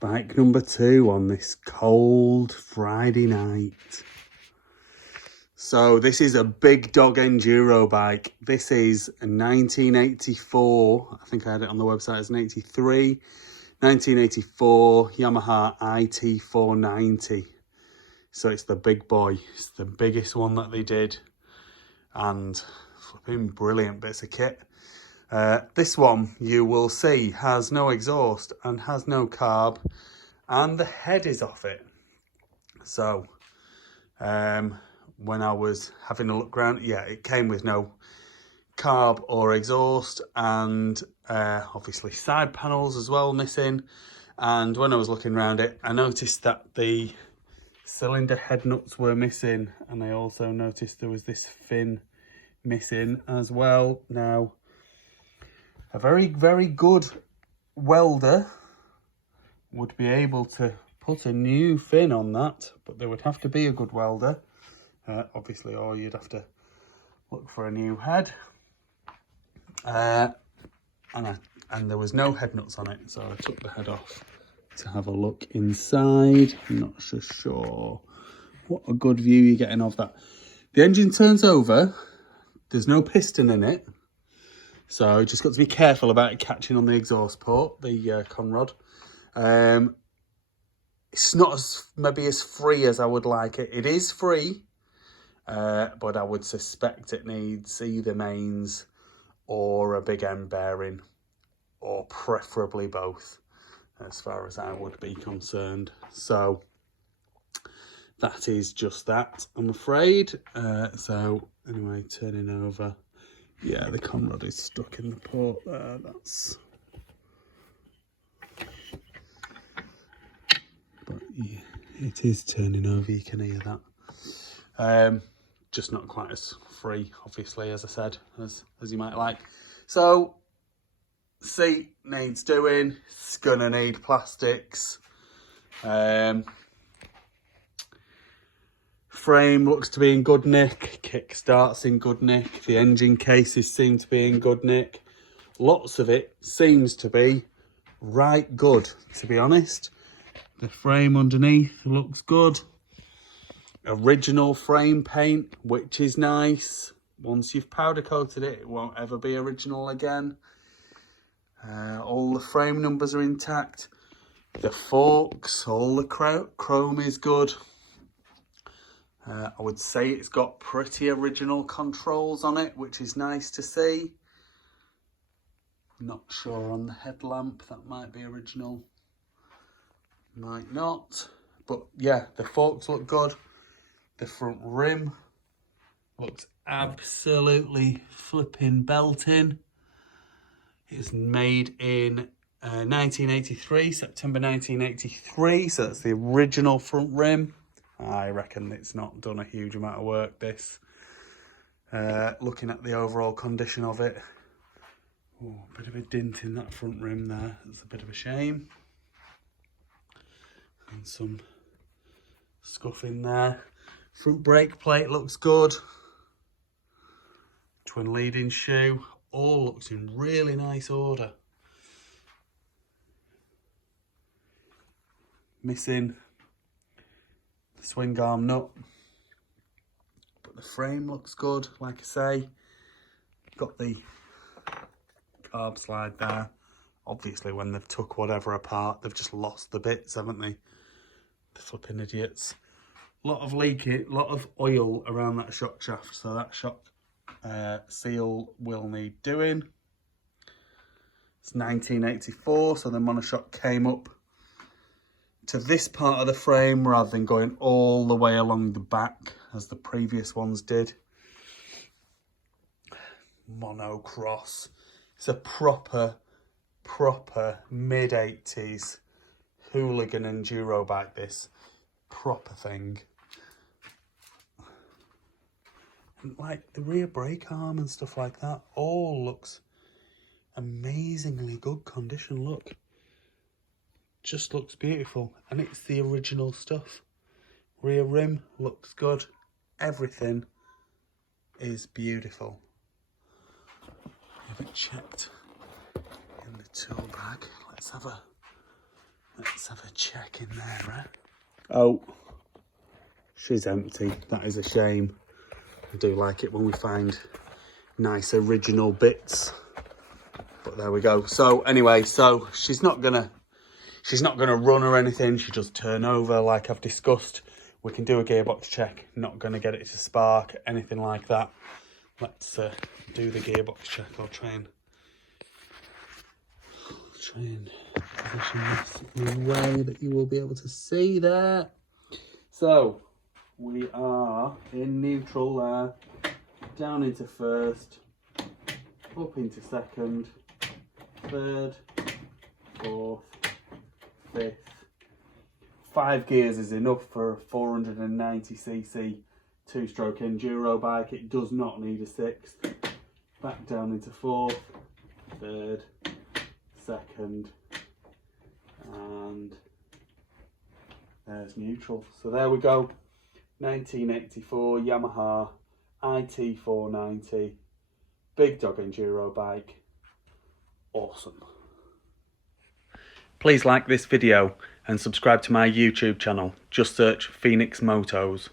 Bike number 2 on this cold Friday night. So this is a big dog enduro bike. This is a 1984, I think I had it on the website as an 83, 1984 Yamaha IT490. So it's the big boy, it's the biggest one that they did, and flipping brilliant bits of kit. This one, you will see, has no exhaust and has no carb, and the head is off it. So when I was having a look around, yeah, it came with no carb or exhaust, and obviously side panels as well missing. And when I was looking around it, I noticed that the cylinder head nuts were missing, and I also noticed there was this fin missing as well. Now, a very, very good welder would be able to put a new fin on that, but there would have to be a good welder, obviously, or you'd have to look for a new head. And there was no head nuts on it, so I took the head off to have a look inside. I'm not so sure what a good view you're getting of that. The engine turns over, there's no piston in it, so you just got to be careful about it catching on the exhaust port, the conrod. It's not maybe as free as I would like it. It is free, but I would suspect it needs either mains or a big end bearing, or preferably both, as far as I would be concerned. So that is just that, I'm afraid. So anyway, turning over. Yeah, the conrod is stuck in the port there. That's... But yeah, it is turning over, you can hear that. Just not quite as free, obviously, as I said, as you might like. So, seat needs doing, it's gonna need plastics. Frame looks to be in good nick, kickstart's in good nick, the engine cases seem to be in good nick. Lots of it seems to be right good, to be honest. The frame underneath looks good. Original frame paint, which is nice. Once you've powder coated it, it won't ever be original again. All the frame numbers are intact. The forks, all the chrome is good. I would say it's got pretty original controls on it, which is nice to see. Not sure on the headlamp, that might be original. Might not. But yeah, the forks look good. The front rim looks absolutely flipping belting. It's made in 1983, September 1983, so that's the original front rim. I reckon it's not done a huge amount of work, this. Looking at the overall condition of it, oh, a bit of a dent in that front rim there. That's a bit of a shame. And some scuff in there. Front brake plate looks good. Twin leading shoe, all looks in really nice order. Missing the swing arm nut, but the frame looks good, like I say. Got the carb slide there. Obviously, when they've took whatever apart, they've just lost the bits, haven't they? The flipping idiots. Lot of leaking, lot of oil around that shock shaft, so that shock seal will need doing. It's 1984, so the monoshock came up to this part of the frame rather than going all the way along the back as the previous ones did. Monocross. It's a proper mid-80s hooligan enduro bike, this. Proper thing. And like the rear brake arm and stuff like that all looks amazingly good condition. Look, just looks beautiful, and it's the original stuff. Rear rim looks good. Everything is beautiful. I haven't checked in the tool bag. Let's have a Let's have a check in there, right? Oh, she's empty. That is a shame. I do like it when we find nice original bits. But there we go. So anyway, so she's not gonna run or anything. She just turn over like I've discussed. We can do a gearbox check. Not gonna get it to spark, anything like that. Let's do the gearbox check. I'll try and position this in a way that you will be able to see there. So we are in neutral there, down into first, up into second, third, fourth, fifth. 5 gears is enough for a 490cc 2-stroke enduro bike. It does not need a 6th. Back down into fourth, third, second, and there's neutral. So there we go. 1984 Yamaha IT490 big dog enduro bike. Awesome. Please like this video and subscribe to my YouTube channel. Just search Phoenix Motos.